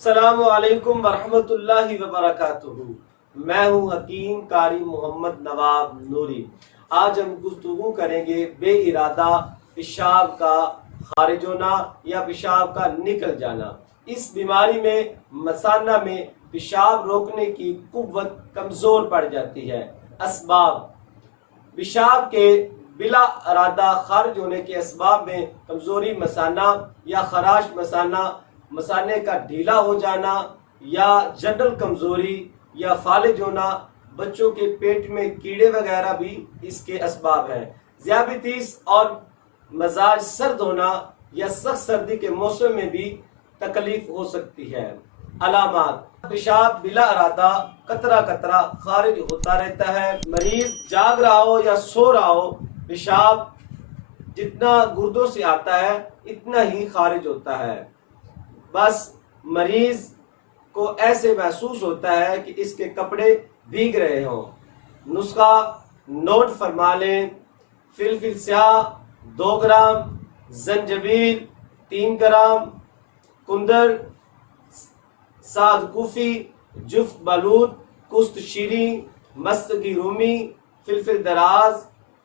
السلام علیکم ورحمۃ اللہ وبرکاتہ۔ میں ہوں حکیم قاری محمد نواب نوری۔ آج ہم گفتگو کریں گے بے ارادہ پیشاب کا خارج ہونا یا پیشاب کا نکل جانا۔ اس بیماری میں مثانہ میں پیشاب روکنے کی قوت کمزور پڑ جاتی ہے۔ اسباب: پیشاب کے بلا ارادہ خارج ہونے کے اسباب میں کمزوری مثانہ یا خراش مثانے کا ڈھیلا ہو جانا یا جنرل کمزوری یا فالج ہونا، بچوں کے پیٹ میں کیڑے وغیرہ بھی اس کے اسباب ہیں۔ ذیابیطس اور مزاج سرد ہونا یا سخت سردی کے موسم میں بھی تکلیف ہو سکتی ہے۔ علامات: پیشاب بلا ارادہ قطرہ قطرہ خارج ہوتا رہتا ہے۔ مریض جاگ رہا ہو یا سو رہا ہو، پیشاب جتنا گردوں سے آتا ہے اتنا ہی خارج ہوتا ہے۔ بس مریض کو ایسے محسوس ہوتا ہے کہ اس کے کپڑے بھیگ رہے ہوں۔ نسخہ نوٹ فرما لیں: فلفل سیاہ 2 گرام، زنجبیل 3 گرام، کندر، سعد کوفی، جفت بلوط، کست شیریں، مستگی رومی، فلفل دراز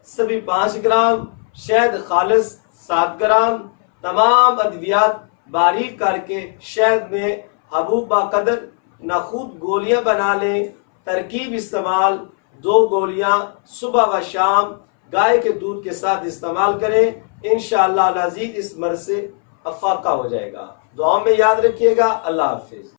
سبھی 5 گرام، شہد خالص 7 گرام۔ تمام ادویات باریک کر کے شہد میں حبوب با قدر نخود گولیاں بنا لیں۔ ترکیب استعمال: 2 گولیاں صبح و شام گائے کے دودھ کے ساتھ استعمال کریں۔ انشاءاللہ العزیز اس مرض سے افاقہ ہو جائے گا۔ دعاؤں میں یاد رکھیے گا۔ اللہ حافظ۔